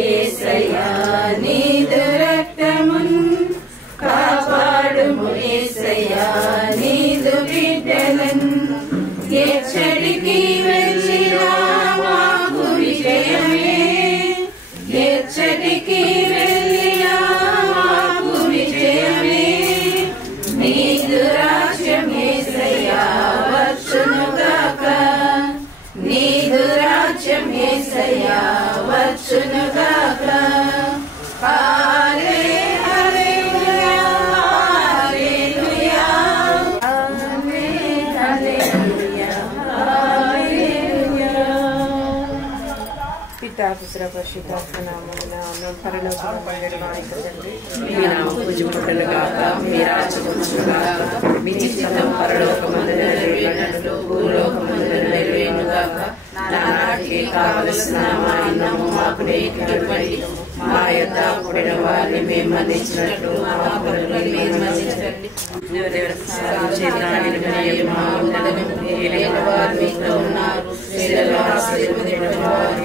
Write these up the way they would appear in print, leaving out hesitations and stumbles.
యేసయ్యా నీదు రక్తమున్ కాపాడుము యేసయ్యా నీదు బిడ్డలన్ ఎచ్చడికి వెళ్ళినా మాకు విజయమే ఎచ్చడికి వెళ్ళినా మాకు విజయమే నీదు రాజ్యం యేసయ్యా వచ్చునుగాక నీదు రాజ్యం యేసయ్యా వచ్చునుగాక పితా పుత్ర పరిశుద్ధాత్మ నామమున పరలోకమందున్న మా యొక్క తండ్రి మీ నామము పూజింపబడునుగాక మీ రాజ్యం వచ్చునుగాక మీ చిత్తం పరలోకమందు నెరవేరినట్లు భూలోకమందు నెరవేరునుగాక నానాటికి కావలసిన మా అన్నము మాకు నేర్పండి మా యొద్ద కూడిన వారిని మేము మన్నించినట్లు మా అప్పులను మీరు మన్నించండి వారు మీతో ఉన్నారు స్త్రీలలో ఆశీర్వదించిన వారు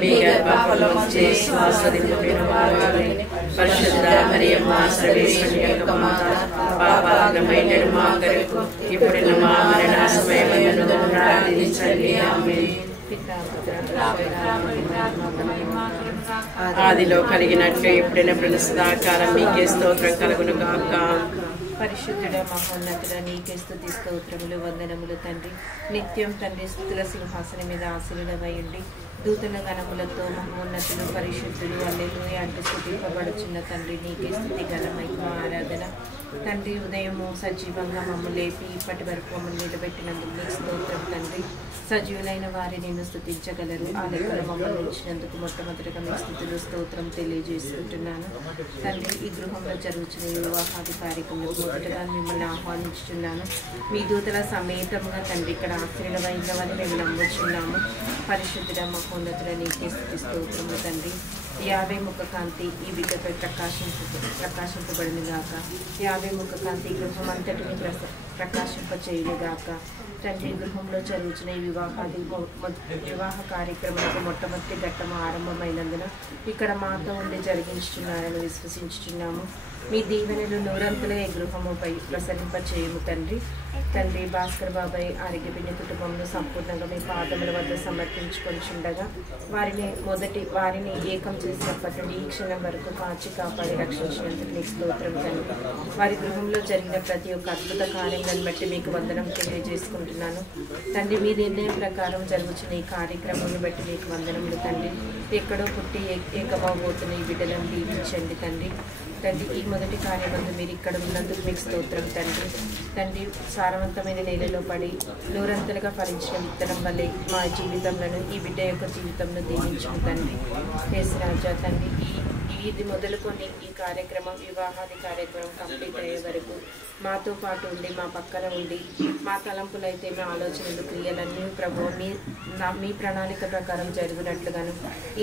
మీ గర్భఫలము చేసి ఆస్వాదింపబడిన వారు పరిశుద్ధ మరియమ్మ సర్వేశ్వరుని యొక్క మాత పాపాత్మైన మా కొరకు ఇప్పుడు మా మరణ సమయమందు ప్రార్థించండి ఆమేన్. ఆదిలో కలిగినట్లు ఎప్పుడైనప్పుడు సదాకాలం మీకే స్తోత్రం కలుగును గాక. పరిశుద్ధుడ మహోన్నతుడ నీకే స్తుతి స్తోత్రములు వందనములు తండ్రి. నిత్యం తండ్రి స్తుతుల సింహాసనం మీద ఆశీనుడమై ఉండి దూతల గణములతో మహోన్నతులు పరిశుద్ధులు హల్లెలూయా అంటూ స్తుతింపబడుచున్న తండ్రి నీకే స్తుతి ఘనమై మా ఆరాధన తండ్రి. ఉదయము సజీవంగా మమ్ము లేపి ఇప్పటి వరకు మమ్మల్ని నిలబెట్టినందుకు నీకు స్తోత్రం తండ్రి. సజీవులైన వారి నిన్ను స్తుతించగలరు. ఆ లెక్కలు మమ్మల్ని ఉంచినందుకు మొట్టమొదటిగా మీ స్తుతులు స్తోత్రం తెలియజేసుకుంటున్నాను తండ్రి. ఈ గృహంలో జరుగుతున్న వివాహాది కార్యక్రమంలో మొదటగా మిమ్మల్ని ఆహ్వానించుతున్నాను. మీ దూతల సమేతంగా తండ్రి ఇక్కడ ఆశ్రయమైనవని మేము నమ్ముచున్నాము. పరిశుద్ధుడ మహోన్నతుడ నీకే స్తుతి స్తోత్రములు తండ్రి. 50 ముఖ కాంతి ఈ బిడ్డపై ప్రకాశింపబడిన గాక. 50 ముఖ కాంతి గృహం అంతటిని ప్రకాశింపచేయును గాక తండ్రి. గృహంలో జరుగుతున్న ఈ వివాహ కార్యక్రమాలకు మొట్టమొదటి ఘట్టం ఆరంభమైనందున ఇక్కడ మాతో ఉండి జరిగించుతున్నారని విశ్వసించుచున్నాము. మీ దీవెనలు నూరంతుల ఈ గృహముపై ప్రసరింపచేయము తండ్రి. తండ్రి భాస్కర్ బాబాయ్ ఆరోగ్యపిన్ని కుటుంబంలో సంపూర్ణంగా మీ పాదముల వద్ద సమర్పించుకొనిచుండగా వారిని ఏకం చేసినప్పటి నుండి ఈ క్షణం వరకు కాచి కాపాడి రక్షించినందుకు మీకు స్తోత్రం తండ్రి. వారి గృహంలో జరిగిన ప్రతి ఒక్క అద్భుత కార్యాలను బట్టి మీకు వందనం తెలియజేసుకుంటున్నాను తండ్రి. మీ నిర్ణయం ప్రకారం జరుగుతున్న ఈ కార్యక్రమాన్ని బట్టి మీకు వందనములు తండ్రి. ఎక్కడో పుట్టి ఏకమవబోతున్న ఈ బిడ్డలను దీవించండి తండ్రి. తండ్రి ఈ మొదటి కార్యమందు మీరు ఇక్కడ ఉన్నందుకు మీకు స్తోత్రం తండ్రి. తండ్రి సారవంతమైన నేలలో పడి నూరంతలుగా ఫలించిన విత్తనం వల్లే మా జీవితంలో ఈ బిడ్డ యొక్క జీవితంలో దీవించును తండ్రి. యేసురాజా తండ్రి ఇది మొదలుకొని ఈ కార్యక్రమం వివాహాది కార్యక్రమం కంప్లీట్ అయ్యే వరకు మాతో పాటు ఉండి మా పక్కన ఉండి మా తలంపులైతే మా ఆలోచనలు క్రియలన్నీ ప్రభువు మీ ప్రణాళిక ప్రకారం జరిగినట్లుగాను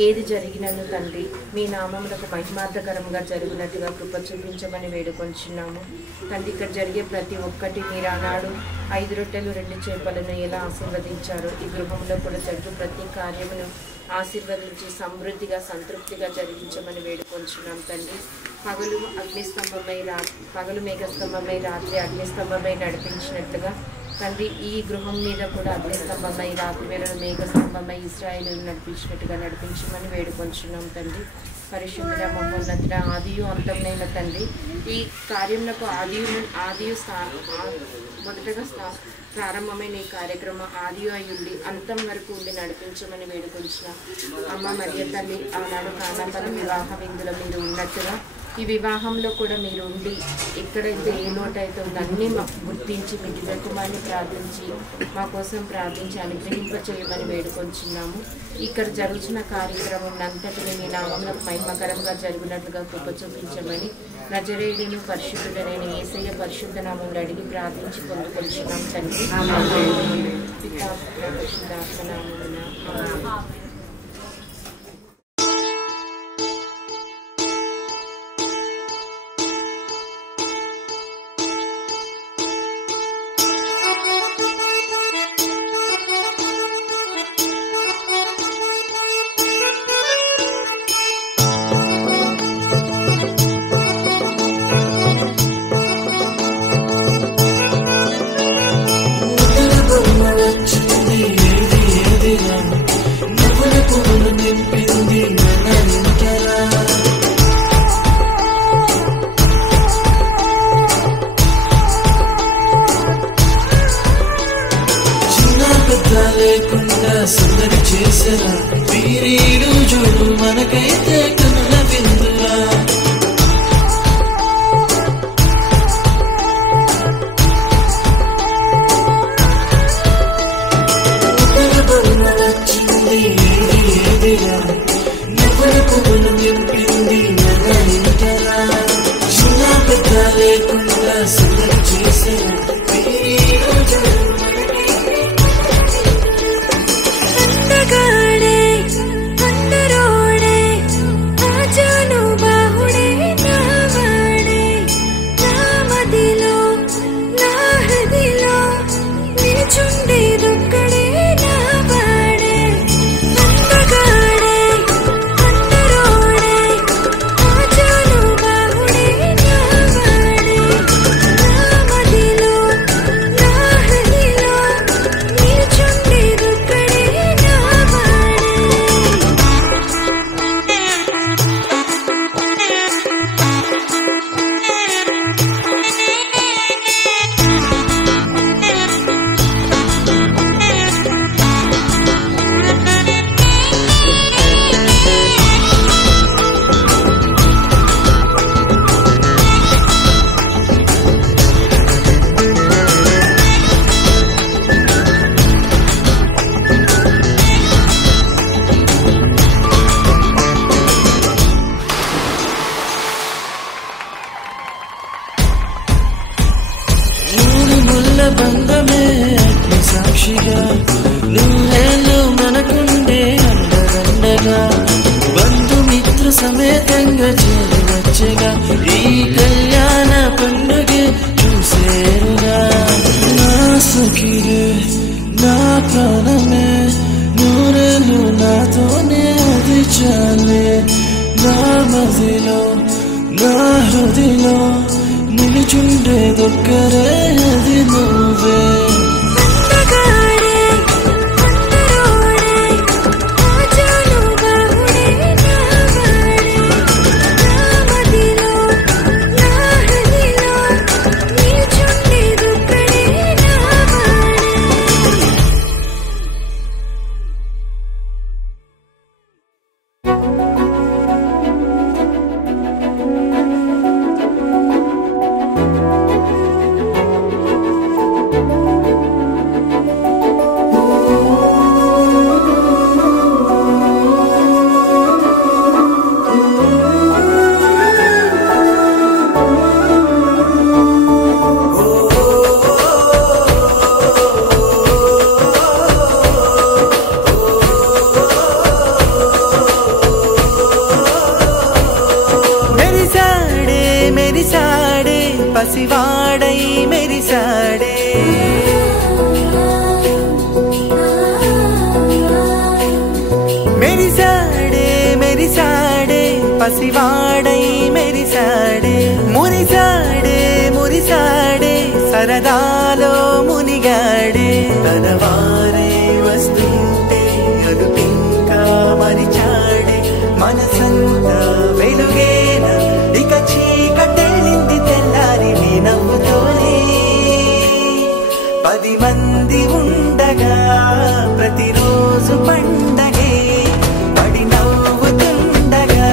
ఏది జరిగినను తండ్రి మీ నామములకు మహిమార్థకరంగా జరిగినట్టుగా కృప చూపించమని వేడుకొంచున్నాము తండ్రి. ఇక్కడ జరిగే ప్రతి ఒక్కటి మీరు ఆనాడు 5 రొట్టెలు 2 చేపలను ఎలా ఆశీర్వదించారో ఈ గృహంలో కూడా జరిగే ప్రతి కార్యమును ఆశీర్వదించి సమృద్ధిగా సంతృప్తిగా జరిగించమని వేడుకొంచున్నాం తండ్రి. పగలు మేఘస్తంభమై రాత్రి అగ్నిస్తంభమై నడిపించినట్లుగా తండ్రి ఈ గృహం మీద కూడా అగ్నిస్తంభమై రాత్రి వేళను మేఘస్తంభమై ఇశ్రాయేలును నడిపించినట్టుగా నడిపించమని వేడుకొంచున్నాం తండ్రి. పరిశుద్ధ మహోన్నతుడ ఆదియు అంతమైన తండ్రి ఈ కార్యములకు మొదటగా ప్రారంభమైన ఈ కార్యక్రమం ఆదియు అయ్యుండి అంతం వరకు ఉండి నడిపించమని వేడుకొంచిన అమ్మ మరియ తల్లి ఆనాడు కానాపల వివాహ విందులో మీరు ఉన్నట్టుగా ఈ వివాహంలో కూడా మీరు ఉండి ఎక్కడైతే ఏ లోటు అయితే ఉందో అన్నీ మాకు గుర్తించి మీ దివ్యకుమారిని ప్రార్థించి మా కోసం ప్రార్థించి అనుగ్రహింపచేయమని వేడుకొంచున్నాము. ఇక్కడ జరుగుతున్న కార్యక్రమం అంతటిని మీ నామంలో మహిమకరంగా జరిగినట్లుగా కృప చూపించమని నజరేయుడును పరిశుద్ధుడైన యేసయ్య పరిశుద్ధ నామంలో అడిగి ప్రార్థించి పొందుకొంచున్నాం తండ్రి. పితా పరిశుద్ధాత్మ నామమున సందడి చేసరా వీరీడు చూడు మనకైతే కనుల విందురా వచ్చింది ఏదిరా నువ్వుల పువ్వులు నింపింది నన్న ఇంటరా చిన్న పెద్ద లేకుండా సందడి చేసరా వీరీడు చూడు బంధమే అగ్ని సాక్షిగా నువ్వేళ్ళు మనకుండే అండదండగా బంధుమిత్ర సమేతంగా చేరి వచ్చగా ఈ కళ్యాణ పండుగ చూసేరుగా నా సఖిరే నా ప్రాణమే నూరేళ్ళు నాతోనే అది చాలే నా మదిలో నా హృదిలో నిలుచుండేదొక్కరే అది నువ్వే పసివాడై మెరిసాడే మెరిసాడే మెరిసాడే పసివాడై మెరిసాడే మురిసాడే మురిసాడే సరదాలో మునిగాడే తనవారే వస్తుంటే అడుపింకా మరిచాడే మనసంతా వెలుగేన ఇక చీకటెళ్ళింది తెల్లారి నీ నవ్వుతోనే 10 మంది ఉండగా ప్రతిరోజు పండగే పడి నవ్వుతుండగా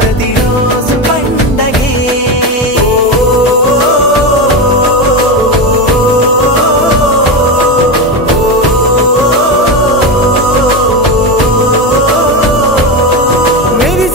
ప్రతిరోజు పండగే మెరిసాడే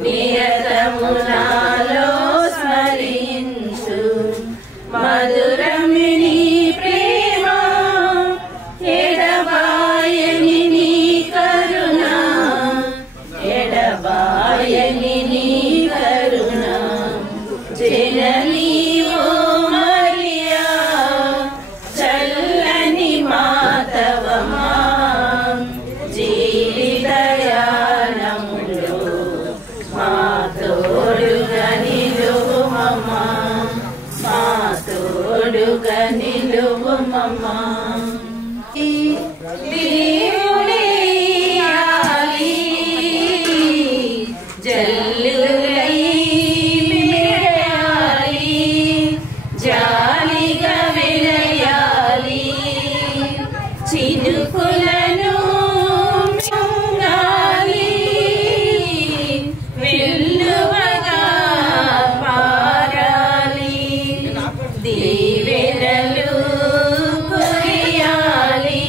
నిరతము నాలో స్మరించు మధురమిని ప్రేమ ఎడబాయని నీ కరుణ ఎడబాయని నీ కరుణ జననీ ఓ మరియా చల్లని మాతవమా జీవితయానములో మా తోడుగా నిలువుమమ్మా మా తోడుగా నిలువుమమ్మా దేవుడేయాలి జల్లులై మెరయాలి జాలిగా వెలయాలి చినుకులను మింగాలి వెల్లువగా పారాలి దీవెనలు కురియాలి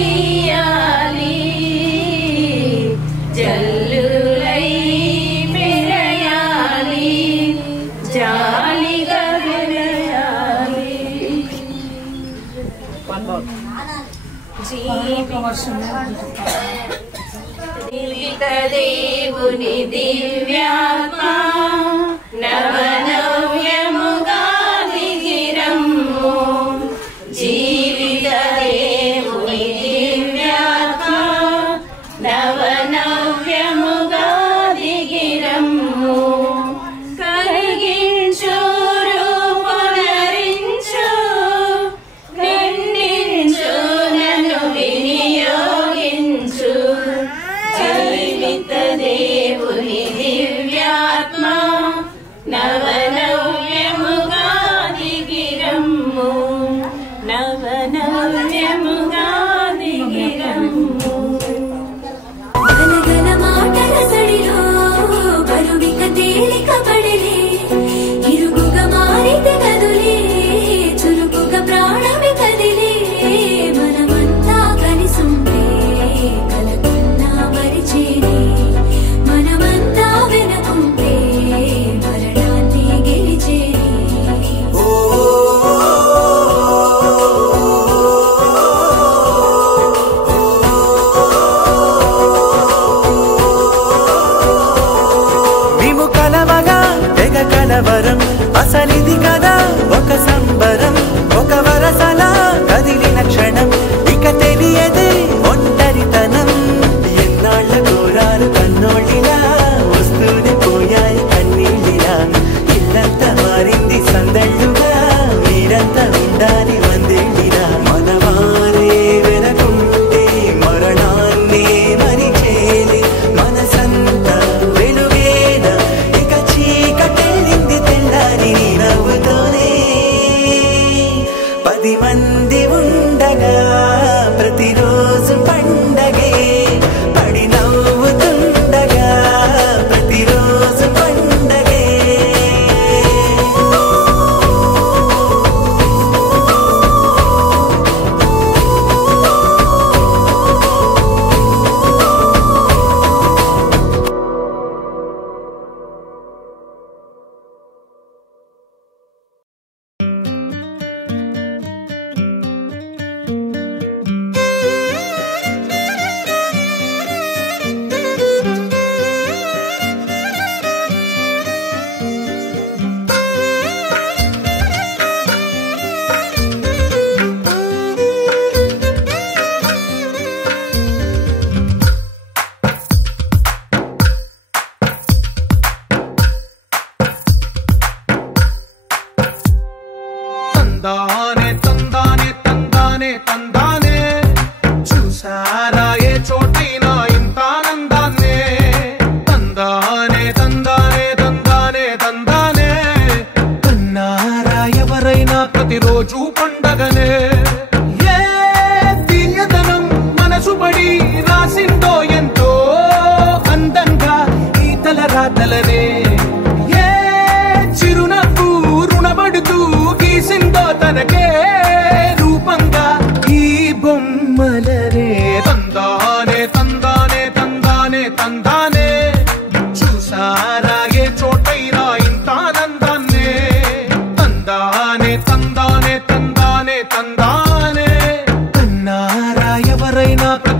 దేవులియాలి జల్లులై మెరయాలి జాలిగా వెలయాలి జీవిత దేవుని దివ్యాత్మ నవనవ్యముగా దిగిరమ్ము జీవిత దేవుని దివ్యాత్మ నవనవ్యముగా దిగిరమ్ము కరిగించు పునరించు ఖండించు నన్ను వినియోగించు జీవిత దేవుని దివ్యాత్మ నవనవ్యముగా దిగిరమ్ము నవనవ్యముగా దిగిరమ్ము గలగల మాటల సడిలో బరువిక తేలిక పడలే ఇరుగుగా మారితే కదులే చురుకుగా ప్రాణమి కదిలే మనమంతా కలిసుంటే కలకున్నా మరిచేనే మనమంతా వెనకుంటే మరణాన్ని గెలిచేనే మేము కలవగా తెగ కలవరం అసలిది కదా ఒక సంబరం ఒక వరసలా కదిలిన క్షణం ఇక తెలియదే ఒంటరితనం ఎన్నాళ్ళ కోరాలు కన్నోళ్ళిలా వస్తూనే పోయాయి కన్నీళ్ళిలా ఇల్లంతా మారింది సందళ్ళుగా మీరంతా ఉండాలి వందేళ్ళిలా మనవారే వెనకుంటే మరణాన్నే మరిచేది మనసంతా వెలుగేనా ఇక చీకటెళ్ళింది తెల్లారి నీ నవ్వుతోనే 10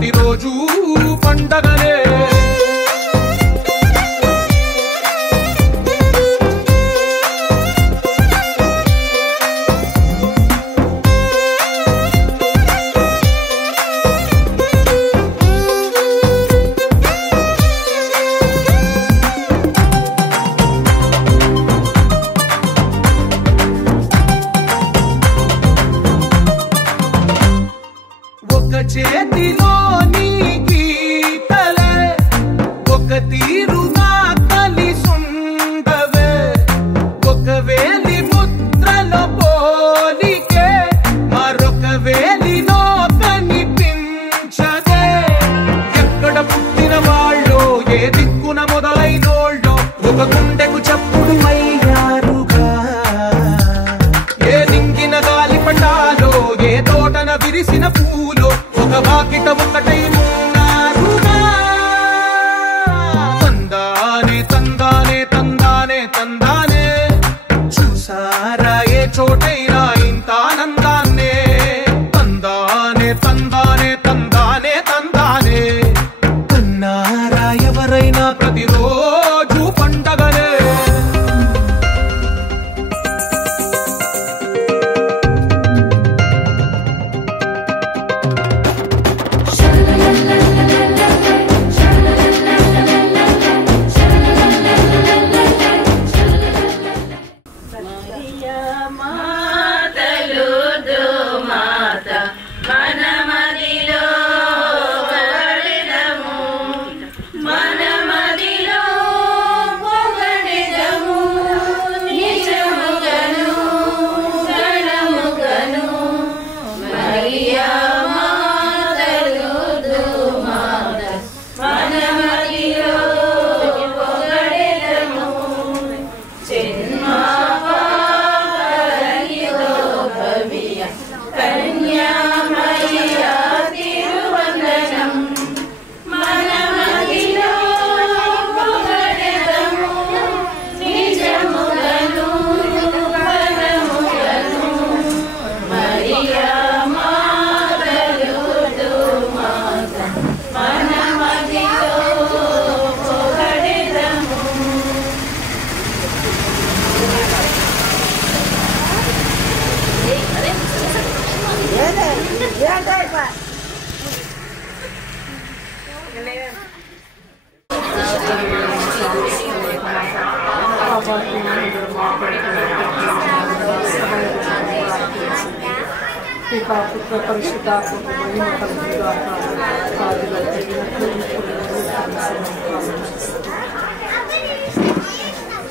ప్రతిరోజు పండగనే. చేతిలోని గీతలే ఒక తీరుగా కలిసుండవే, ఒక వేలి ముద్రలో పోలికే మరొక వేలిలో కనిపించదే. ఎక్కడ పుట్టిన వాళ్ళో ఏ దిక్కున మొదలైనోళ్ళో ఒక గుండెకు చప్పుడు అయ్యారుగా. ఏ దింగిన గాలి పటాలో ఏ తోటన విరిసిన పూలో ఒక వాకిట ఒకటై ఉన్నారుగా. తందానే తందానే తందానే తందానే, చూసారా ఏ చోటైనా ఇంత ఆనందాన్నే. తందానే తందానే తందానే తందానే, అన్నారా ఎవరైనా ప్రతిరోజు పండగనే.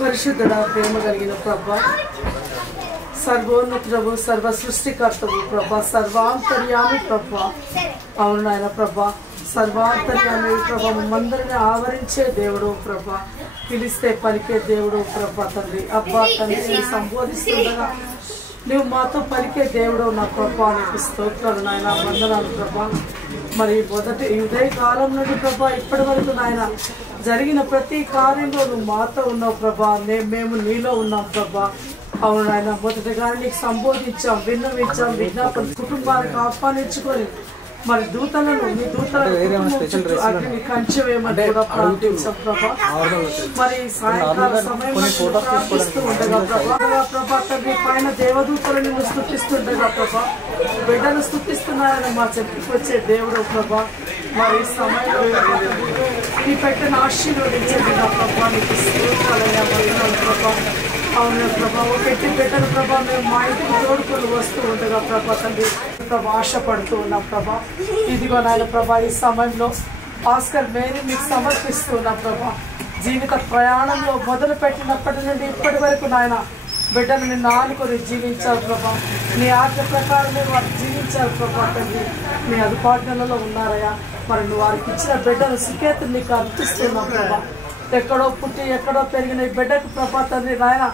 పరిశుద్ధుడా, ప్రేమ కలిగిన ప్రభా, సర్వోన్నతుడవు, సర్వ సృష్టికర్తవు ప్రభా, సర్వాంతర్యామి ప్రభా. అవును నాయన ప్రభా, సర్వాంతర్యామి ప్రభా, మమ్మందరిని ఆవరించే దేవుడు ప్రభా, పిలిస్తే పలికే దేవుడు ప్రభా. తండ్రి అబ్బా తండ్రి సంబోధిస్తుండగా నువ్వు మాతో పలికే దేవుడు నా ప్రభా. నీకు స్తోత్రాలు నాయన, వందనాలు ప్రభా. మరి మొదటి ఉదయ కాలం నుండి ప్రభా ఇప్పటి వరకు నాయన జరిగిన ప్రతి కార్యంలో నువ్వు మాతో ఉన్నావు ప్రభా. మేము నీలో ఉన్నాం ప్రభా. అవును నాయన, మొదటిగా నీకు సంబోధించాం, విన్నవించాం, విజ్ఞాపన కుటుంబానికి ఆహ్వానించుకొని మరి దూతలను నీ దూతలను అగ్ని కంచెవేయమని కూడా ప్రార్థించాం ప్రభా. మరి సాయంకాల సమయంలో ప్రార్థిస్తూ ఉండగా ప్రభా తండ్రి పైన దేవదూతలు నిన్ను స్తుతిస్తుండగా ప్రభా, బిడ్డను స్తుతిస్తున్నారని మా చెప్పుకు వచ్చే దేవుడు ప్రభా. మరి సమయంలో నీ పెట్టిన ఆశీర్వదించండి నా ప్రభా. నీకు స్తోత్రాలయ్యా, వందనాలు ప్రభా. అవును ప్రభా, పెట్టి పెట్టను ప్రభా, మేము మా ఇంటికి తోడుకొని వస్తూ ఉండగా ప్రభా తండ్రి ప్రభా ఆశపడుతూ ఉన్నాం ప్రభా. ఇదిగో నాయన ప్రభా, ఈ సమయంలో ఆస్కర్ మేరీ మీకు సమర్పిస్తూ ఉన్నాం ప్రభా. జీవిత ప్రయాణంలో మొదలు పెట్టినప్పటి నుండి ఇప్పటి వరకు నాయన బిడ్డను నిన్ను ఆనుకొని జీవించారు ప్రభా. నీ ఆజ్ఞ ప్రకారమే వారు జీవించారు ప్రభా తండ్రి. నీ అదుపాజ్ఞలలో ఉన్నారయ్యా. మరి నువ్వు వారికి ఇచ్చిన బిడ్డను సుఖేతను నీకు అర్పిస్తున్నావు ప్రభా. ఎక్కడో పుట్టి ఎక్కడో పెరిగిన ఈ బిడ్డకు ప్రభా తండ్రి నాయన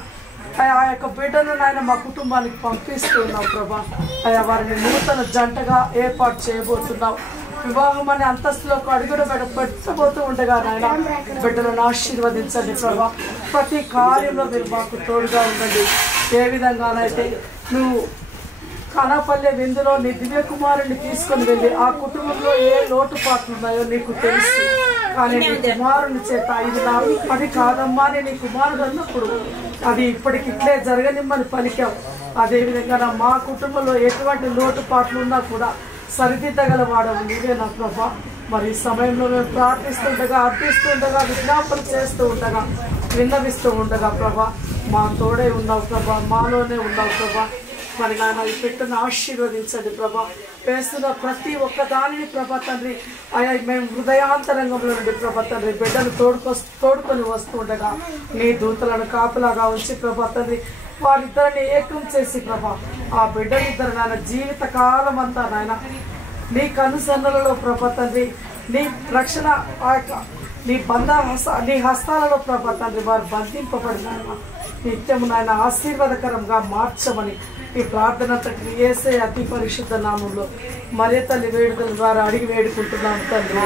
ఆ యొక్క బిడ్డను నాయన మా కుటుంబానికి పంపిస్తూ ఉన్నావు ప్రభా. అయ్యా వారిని నూతన జంటగా ఏర్పాటు చేయబోతున్నావు. వివాహం అనే అంతస్తులోకి అడుగుడు పెట్టబోతూ ఉండగా నాయన బిడ్డలను ఆశీర్వదించండి ప్రభా. ప్రతి కార్యంలో మీరు మాకు తోడుగా ఉండండి. ఏ విధంగానైతే నువ్వు కానాపల్లె విందులో నీ దివ్య కుమారుని తీసుకొని వెళ్ళి ఆ కుటుంబంలో ఏ లోటుపాట్లు ఉన్నాయో నీకు తెలుసు. కానీ నీ కుమారుని చేత ఇది నా పని కాదమ్మా అని నీ కుమారుడు అన్నప్పుడు అది ఇప్పటికి ఇట్లే జరగనిమ్మని పలికావు. అదేవిధంగా మా కుటుంబంలో ఎటువంటి లోటుపాట్లు ఉన్నా కూడా సరిదిద్దగల వాడవు నీవే నా ప్రభా. మరి ఈ సమయంలో మేము ప్రార్థిస్తుండగా, అర్థిస్తుండగా, విజ్ఞాపన చేస్తూ ఉండగా, విన్నవిస్తూ ఉండగా ప్రభా మా తోడే ఉన్నావు ప్రభా, మాలోనే ఉన్నావు ప్రభా. మరి నాయన ఈ పెట్టను ఆశీర్వదించండి ప్రభా. వేస్తున్న ప్రతి ఒక్క దానిని ప్రభా తండ్రి అయ్యా మేము హృదయాంతరంగంలో నుండి ప్రభా తండ్రి బిడ్డను తోడుకొని వస్తూ ఉండగా నీ దూతలను కాపులాగా ఉంచి ప్రభా తండ్రి వారిద్దరిని ఏకం చేసి ప్రభా ఆ బిడ్డలిద్దరు నాయన జీవిత కాలం అంతా నాయన నీ కనుసన్నలలో ప్రభా తండ్రి నీ రక్షణ ఆ యొక్క నీ హస్తాలలో ప్రభా తండ్రి వారు బంధింపబడిన నిత్యము నాయన ఆశీర్వాదకరంగా మార్చమని ఈ ప్రార్థనంతటిని యేసయ్య అతి పరిశుద్ధ నామంలో మరియ తల్లి వేడుకల ద్వారా అడిగి వేడుకుంటున్నాం తండ్రి.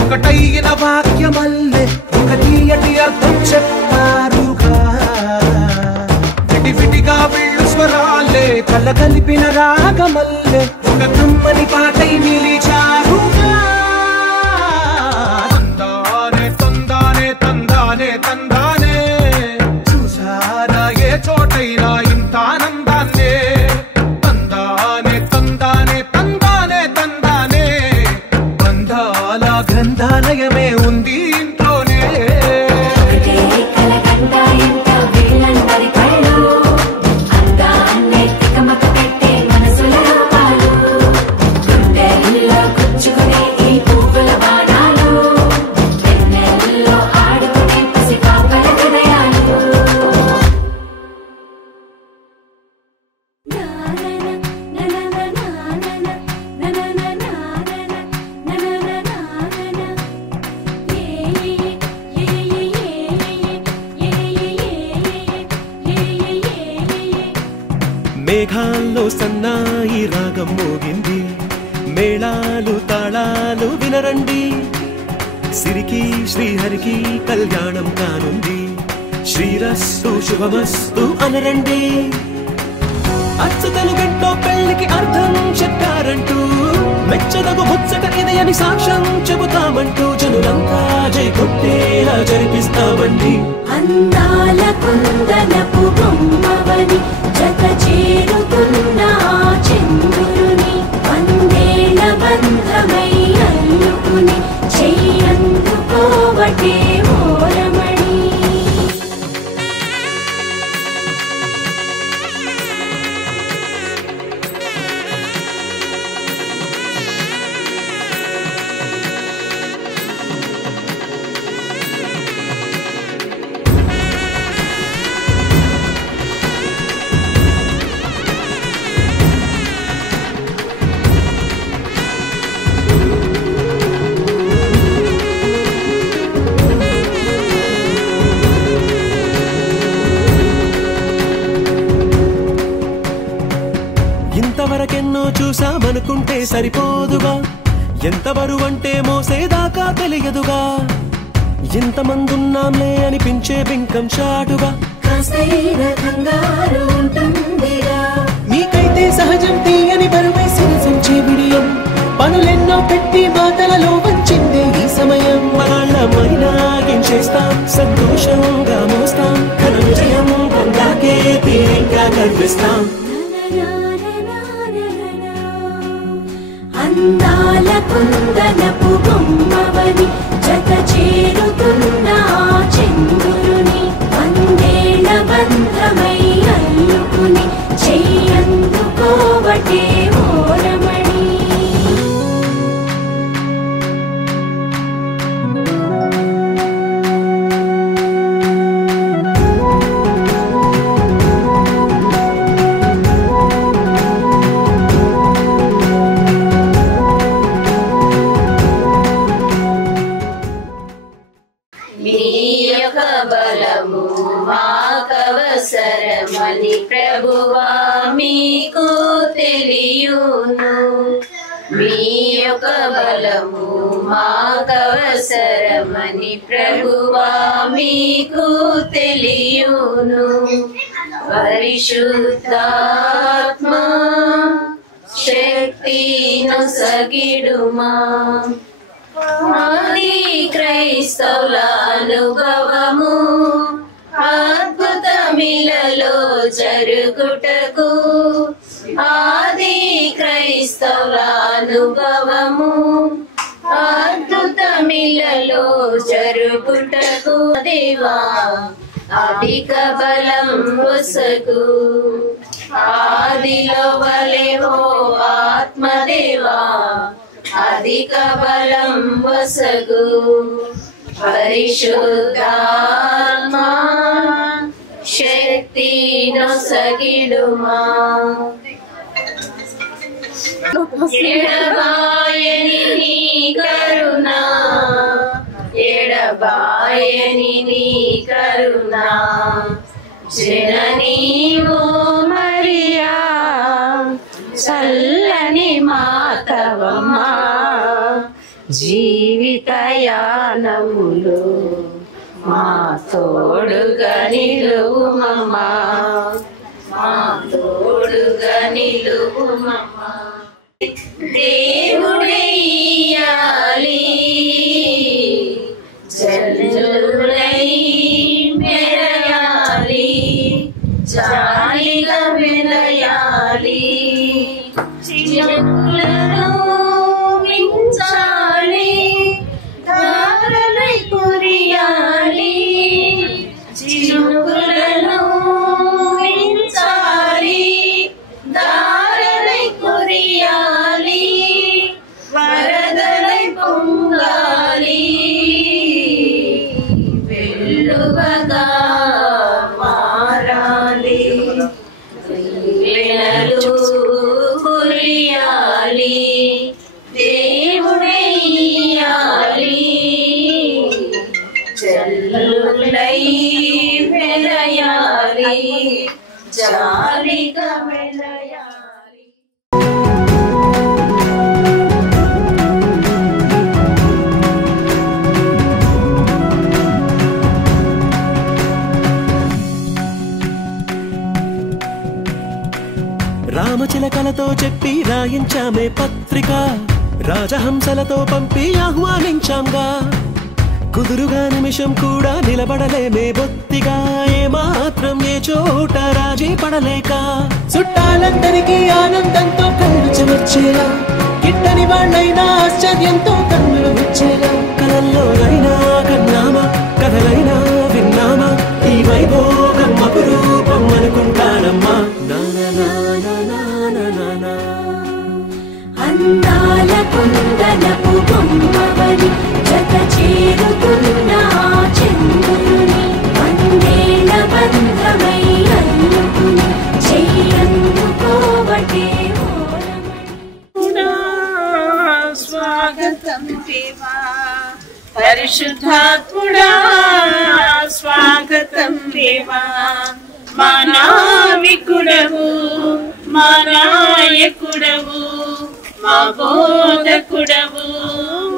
ఒకటైన వాక్యమల్లే ఒక తీయటి అర్థం చెప్పారుగా. విడివిడిగా వీళ్ళు స్వరాలే కల కలిపిన రాగమల్లే ఒక కమ్మని పాటై నిలిచారుగా. తందానే తందానే తందానే తందానే చూసారా ఏ చోటైనా ఇంత ఆనందాన్నే. తందానే తందానే తందానే తందానే బంధాల గ్రంథాలయమే ఉంది ఇంట్లోనే. మేఘాల్లో సన్నాయి రాగం మోగింది, మేళాలు తాళాలు వినరండి. సిరికి శ్రీహరికి కళ్యాణం కానుంది, శ్రీరస్తు శుభమస్తు అనరండి. అచ్చతలు గంటో పెళ్లికి అర్థం చెప్పారంటూ మెచ్చదగు ముచ్చట ఇది అని సాక్ష్యం చెబుతామంటూ జనులంతా జై కొట్టేలా జరిపిస్తామండి. అందాల కుందనపు బొమ్మవని జత చేరుకున్న చంద్రుని వందేల బంధమై అల్లుకుని చెయ్యందుకోవటే ఓరమణి. ఇంతవరకెన్నో చూసామనుకుంటే సరిపోదుగా, ఎంత బరువంటే మోసేదాకా తెలియదుగా. ఇంతమందున్నాంలే అనిపించే బింకం చాటుగా మీకైతే సహజం తీయని బరువేసిన సంచే బిడియం. పనులెన్నో పెట్టి మాటలలో వచ్చిందే ఈ సమయం. మనాళ్ళమైనాగించేస్తాం, సంతోషంగా మోస్తాం, ఘన విజయం పొందాకే తీరిగ్గా కనిపిస్తాం. అందాల కుందనపు బొమ్మవని జత చేరుకున్న చంద్రుని వందేల బంధమై అల్లుకుని చెయ్యందుకోవటే మీ యొక్క బలము మాకవసరమని ప్రభువా మీకు తెలియును. మీ యొక్క బలము మాకవసరమని ప్రభువా మీకు తెలియును. పరిశుద్ధాత్మ శక్తిను సగిడుమా, ఆది క్రైస్తవుల అనుభవము అద్భుతమిలలో జరుగుటకు, ఆది క్రైస్తవుల అనుభవము అద్భుతమిలలో జరుగుటకు దేవా అధిక బలం వసగు. ఆదిలో వలె ఓ ఆత్మదేవా అధిక బలం వసగు. పరిశుద్ధాత్మా శక్తిను సగిడుమా, ఎడబాయని నీ కరుణ, ఎడబాయని నీ కరుణ, జననీవు మరియా చల్లని మాతవమ్మా, జీవితయానములు మా తోడుగా నిలువుమమ్మా, మా తోడుగా నిలువుమమ్మా. దేవుడెయ్యాలి జనులై మెరయాలి, జాలిగా మెరయాలి, చినుకులను మించాలి, ధారలై కురియాలి, చినుకులను మించాలి, ధారలై కురియాలి, వరదలై పొంగాలి, వెల్లువగా మారాలి, వెన్నెలు కురియాలి, దేవుడెయ్యాలి జల్లులై వెలయాలి, జాలిగా వెలయాలి. రామచిలకలతో చెప్పి రాయించామే పత్రిక, రాజహంసలతో పంపి ఆహ్వానించాంగా, కుదురుగా నిమిషం కూడా నిలబడలేమే బొత్తిగా, ఏ మాత్రం ఏ చోట రాజీ పడలేక, చుట్టాలందరికీ ఆనందంతో కళ్ళు చెమర్చేలా, గిట్టని వాళ్ళైనా ఆశ్చర్యంతో కన్నులు వచ్చేలా, కలల్లోనైనా కన్నామా కథలైనా విన్నామా, ఈ వైభోగం అపురూపం అనుకుంటానమ్మా. అందాల కుందనపు బొమ్మవని జత చేరుతున్న చంద్రుని, వందేల బంధమై అల్లుకుని చెయ్యందుకోవటే స్వాగతం దేవా, పరిశుద్ధాత్ముడా స్వాగతం దేవా, మా నావికుడవు, మా నాయకుడవు, మా బోధకుడవు,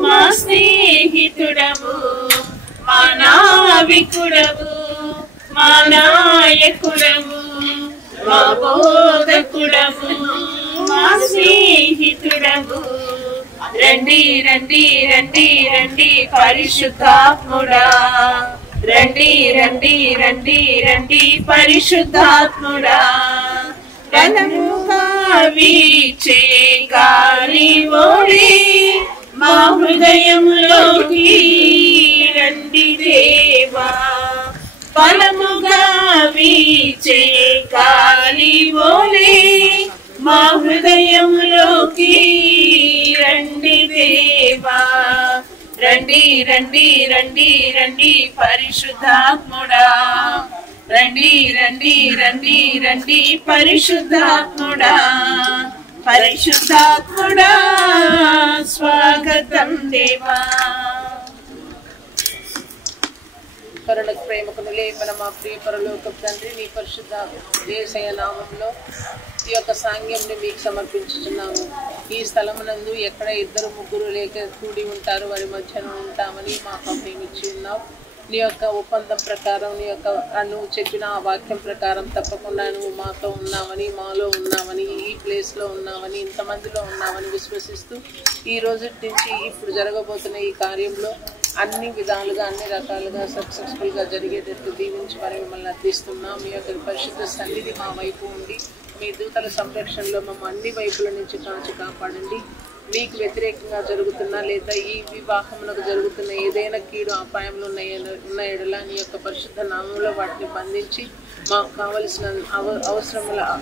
మా స్నేహితుడవు, మా నావికుడవు, మా నాయకుడవు, మా బోధకుడవు, మా స్నేహితుడవు. రండి రండి రండి రండి పరిశుద్ధాత్ముడా, రండి రండి రండి రండి పరిశుద్ధాత్ముడా, రథముగా వీచే గాలి ఓడి మా హృదయంలోకి రండి దేవా, బలముగా వీచే గాలి ఓడి మా హృదయంలోకి రండి దేవా, రండి రండి రండి రండి పరిశుద్ధాత్ముడా, రండి రండి రండి రండి పరిశుద్ధాత్ముడా, పరిశుద్ధాత్ముడా స్వాగతం దేవా. కరుణ ప్రేమకును లేపన మా ప్రియ పరలోకపు తండ్రి, నీ పరిశుద్ధ యేసయ్య నామంలో ఈ యొక్క సాంగ్యంని మీకు సమర్పించుతున్నాము. ఈ స్థలమునందు ఎక్కడ 2-3 లేక కూడి ఉంటారు వారి మధ్యన ఉంటామని మాకు అభయమిచ్చి ఉన్నావు. నీ యొక్క ఒప్పందం ప్రకారం, నీ యొక్క నువ్వు చెప్పిన ఆ వాక్యం ప్రకారం తప్పకుండా నువ్వు మాతో ఉన్నామని, మాలో ఉన్నామని, ఈ ప్లేస్లో ఉన్నామని, ఇంతమందిలో ఉన్నామని విశ్వసిస్తూ ఈ రోజు నుంచి ఇప్పుడు జరగబోతున్న ఈ కార్యంలో అన్ని విధాలుగా, అన్ని రకాలుగా సక్సెస్ఫుల్గా జరిగేటట్టు దీవించి మరి మిమ్మల్ని అర్థిస్తున్నాం. మీ యొక్క పరిశుద్ధ సన్నిధి మా వైపు ఉండి మీ దూతల సంరక్షణలో మమ్మల్ని అన్ని వైపుల నుంచి కాచి కాపాడండి. మీకు వ్యతిరేకంగా జరుగుతున్నా లేదా ఈ వివాహములకు జరుగుతున్న ఏదైనా కీడు అపాయంలో ఉన్న ఎడల నీ యొక్క పరిశుద్ధ నామంలో వాటిని బంధించి మాకు కావలసిన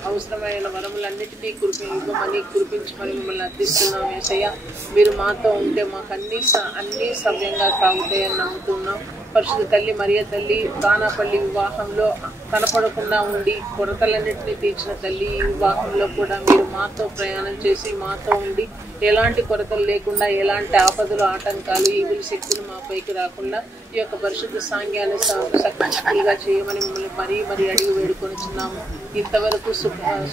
అవసరమైన వరములన్నిటినీ ఇవ్వమని కురిపించి మరి మిమ్మల్ని అర్థిస్తున్నాం. యేసయ్య, మీరు మాతో ఉంటే మాకు అన్నీ సవ్యంగా సాగుతాయని నమ్ముతున్నాం. పరిశుద్ధ తల్లి మరియ తల్లి కానాపల్లి వివాహంలో కనపడకుండా ఉండి కొరతలన్నింటినీ తీర్చిన తల్లి, ఈ వివాహంలో కూడా మీరు మాతో ప్రయాణం చేసి మాతో ఉండి ఎలాంటి కొరతలు లేకుండా, ఎలాంటి ఆపదలు, ఆటంకాలు, ఈవిల్ శక్తులు మా పైకి రాకుండా ఈ యొక్క పరిశుద్ధ సాంగ్యాన్ని సక్సెస్ఫుల్గా చేయమని మిమ్మల్ని మరీ అడిగి వేడుకొనిచున్నాము. ఇంతవరకు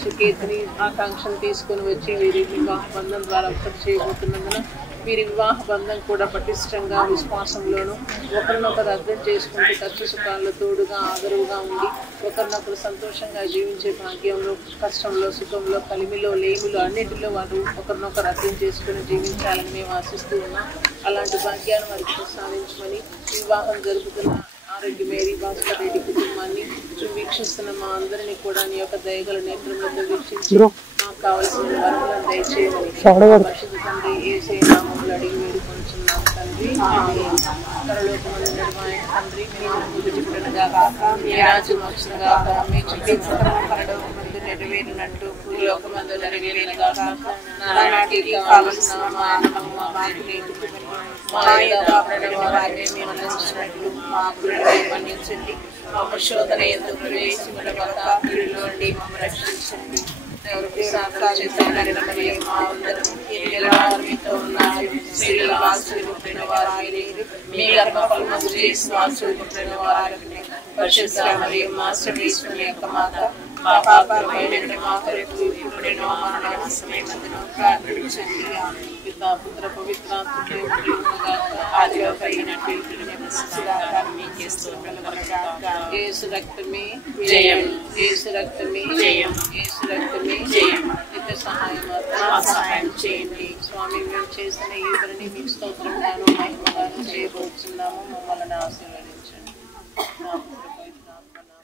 సుకేతిని ఆకాంక్షను తీసుకొని వచ్చి వీరి వివాహ బంధం ద్వారా ఒకటి చేయబోతున్నందున వీరి వివాహ బంధం కూడా పటిష్టంగా విశ్వాసంలోనూ ఒకరినొకరు అర్థం చేసుకుంటూ కష్ట సుఖాల్లో తోడుగా ఆదరువుగా ఉండి ఒకరినొకరు సంతోషంగా జీవించే భాగ్యంలో, కష్టంలో, సుఖంలో, కలిమిలో, లేమిలో అన్నిటిలో వారు ఒకరినొకరు అర్థం చేసుకుని జీవించాలని మేము ఆశిస్తూ ఉన్నాం. అలాంటి భాగ్యాన్ని వారికి ప్రసాదించమని వివాహం జరుపుతున్న ఆరోగ్య మేరీ భాస్కర్ రెడ్డి కుటుంబాన్ని వీక్షిస్తున్న మా అందరినీ కూడా నీ యొక్క దయగల నేత్రంలో వీక్షించి మాకు కావలసిన వరములను దయచేయమని పరిశుద్ధ తండ్రి యేసయ్య నామములో అడిగి వేడుకొనుచున్నాం తండ్రి. పరలోకమందు నడుమాయన తండ్రి, మీ నామము పూజింపబడునుగాక, మీ రాజ్యం వచ్చునుగాక, మీ చిత్తము పరలోకమందు నెరవేరినట్టు భూలోకమందు నెరవేరునుగాక. నానాటికి కావలసిన మా అన్నము మాకు నేర్పి మా యొక్క అపరాధముల వారిని మేము మన్నించినట్లు మా అప్పులను మన్నించండి. మా శోధన యందు ప్రవేశింపనివ్వక కీడులో నుండి మమ్మల్ని రక్షించండి. మీ గర్భఫలము చేసి ఆశీర్వదించిన వారు పరిశుద్ధ మరియు మాస్టర్ యొక్క మాత మా పాపమైన మా కొరకు ఇప్పుడు మా మరణ సమయమందును ప్రార్థించండి. పితా పుత్ర పవిత్రాత్మ ఆదిలో కలిగినట్టు యేసు రక్తమే జయం, యేసు రక్తమే జయం, యేసు రక్తమే జయం. నిత్య సహాయం చేయండి స్వామి. మేము చేసిన ఈ పనిని మీకు స్తోత్రంగాను మహిమగాను చేయబోతున్నాము. మమ్మల్ని ఆశీర్వదించండి. మా పుత్ర పవిత్రాత్మ నామమున.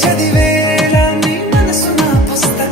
చదివేలా నీ మనసు నా పుస్తకం.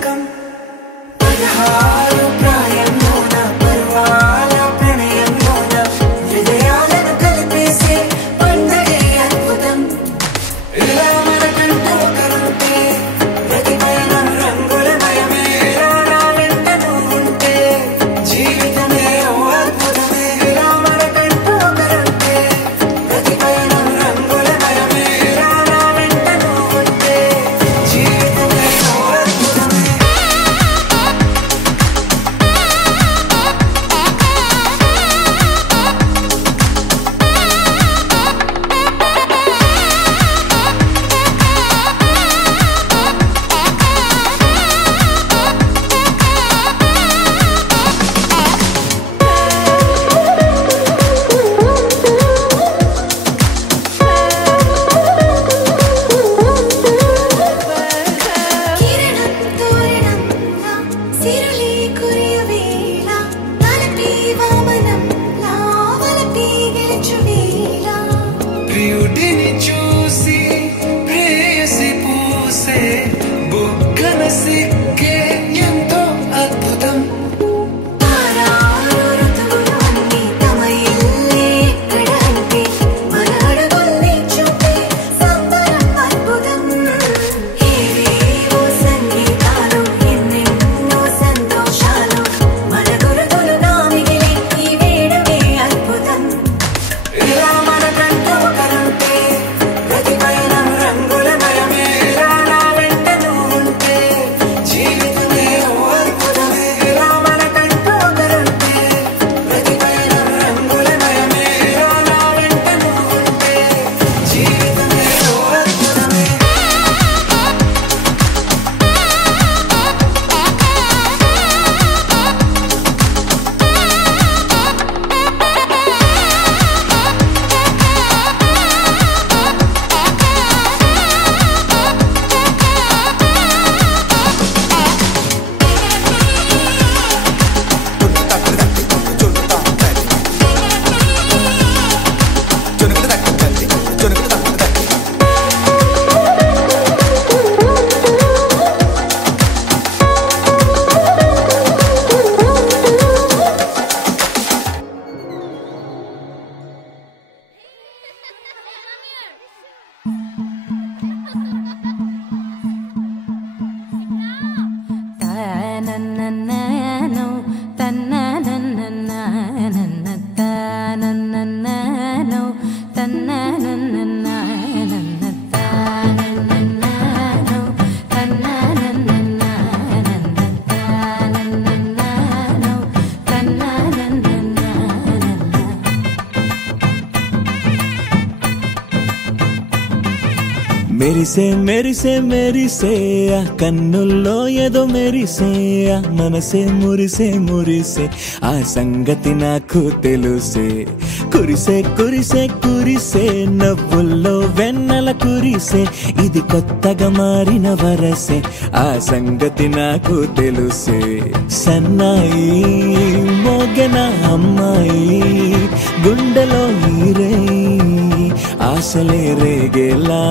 తానన్ననో తన్ననన్ననన్న తానన్ననో తన్ననన్ననన్న తానన్ననో తన్ననన్ననన్న తానన్ననో తన్ననన్ననన్న. మెరిసే మెరిసే మెరిసే ఆ కన్నుల్లో ఏదో మెరిసే ఆ మనసే మురిసే మురిసే ఆ సంగతి నాకు తెలుసే. కురిసే కురిసే కురిసే నవ్వుల్లో వెన్నెల కురిసే ఇది కొత్తగా మారిన వరసే ఆ సంగతి నాకు తెలుసే. సన్నాయి మోగెన అమ్మాయి గుండెలో ఈరే ఆశలే రేగేలా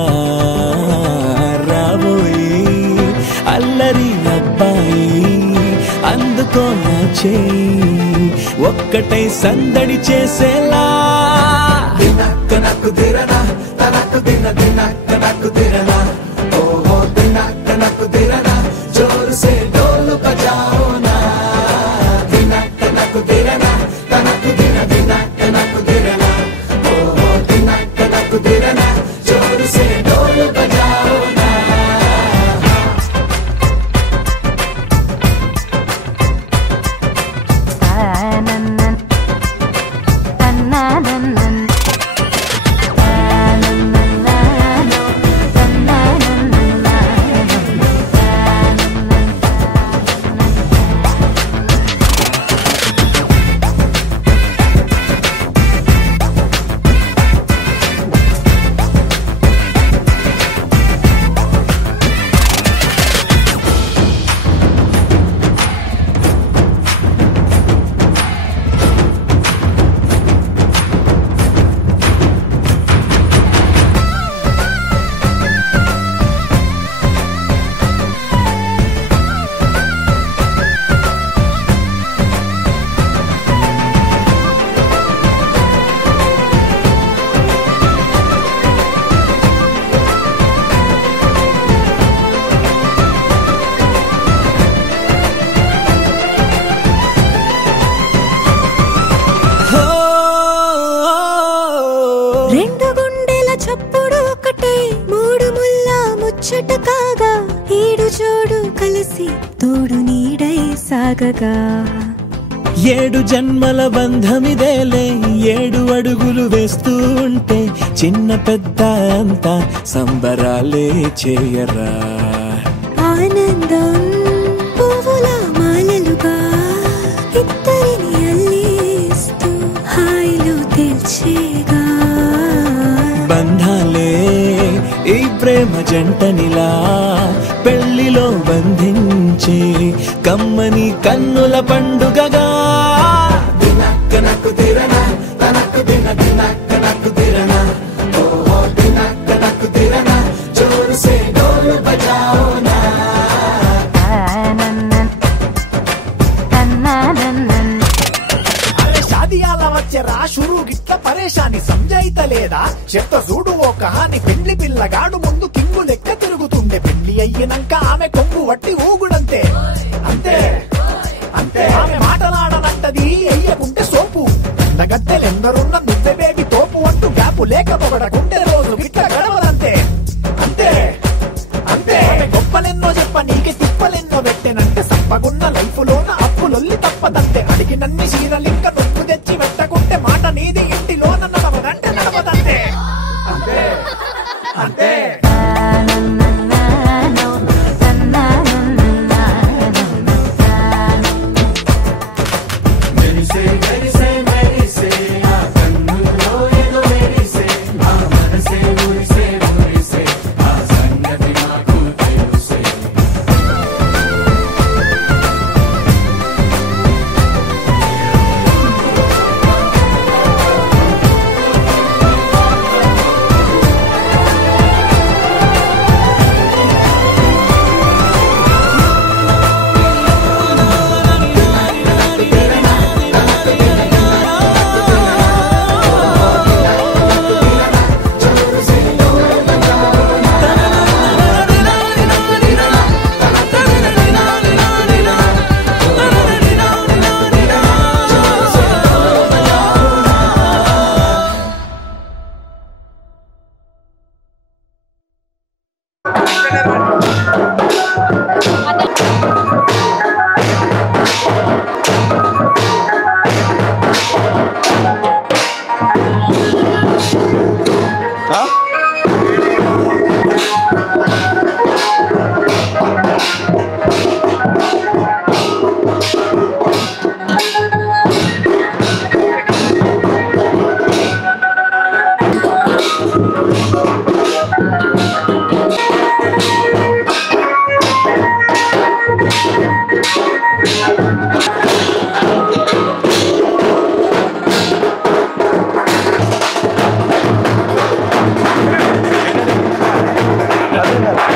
రాబోయి అల్లరి అబ్బాయి అందుకో నా చేయి ఒక్కటై సందడి చేసేలా. దినక్క నాకు దిరనా తనకు దిన దినక్క నాకు దిరనా ఓహో దినక్క నాకు దిరనా జోరు సే డోలు బజాओ నా. దినక్క నాకు దిరనా తనకు దిన దినక్క నాకు దిరనా ఓహో దినక్క నాకు దిరనా జోరు సే డోలు బజాओ నా. రెండు గుండెల చప్పుడు ఒకటే మూడు ముల్ల ముచ్చట కాగా ఏడు జోడు కలిసి తోడు నీడై సాగగా. ఏడు జన్మల బంధమిదేలే ఏడు అడుగులు వేస్తూ ఉంటే చిన్న పెద్ద అంతా సంబరాలే చేయరా. ఆనందం పువ్వుల మాలలుగా ఇద్దరిని అల్లేస్తూ హాయిలో తెల్చేగా. బంధాలే ఈ ప్రేమ జంటనిలా పెళ్లిలో బంధించి కమ్మని కన్నుల పండుగగా. దినక్క నాకు దిరనా తనకు దిన దినక్క నాకు దిరనా ఓహో దినక్క నాకు దిరనా జోరు సే డోలు బజాओ నా. అరే షాదియాల వచ్చెరా షురూ గిట్ల పరేషాని సంజాయితలేదా చెత్త చూడు ఓ కహాని. పెళ్లి పిల్లగాడు ముందు కింగు లెక్క తిరుగుతుండే పెళ్లి అయ్యినాక ఆమె కొంగు వట్టి ఊగుడంతే అంతే అంతే. ఆమె మాటలాడనంటది అయ్యకుంటే సోపు అందగత్తెలెందరున్న నువ్వే బేబీ తోపు అంటూ గ్యాపు లేక పొగడకుంటే రోజు గిట్ల గడవదంతే అంతే అంతే. ఆమె గొప్పలెన్నో చెప్ప నీకే తిప్పలెన్నో పెట్టెనంటే సప్పగున్న లైఫ్ లోన అప్పులొల్లి తప్పదంతే. అడిగినన్ని చీరలింక నొప్పు తెచ్చి పెట్టకుంటే మాట నీది ఇంటిలోన నడవదంటే నడవదంతే అంతే అంతే.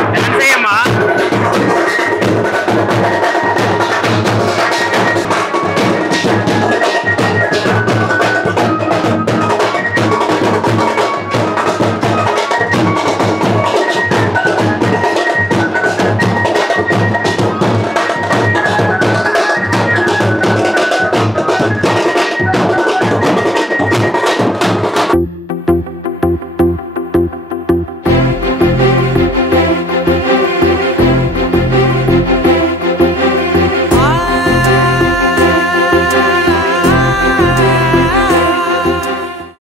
నమస్తే అమ్మ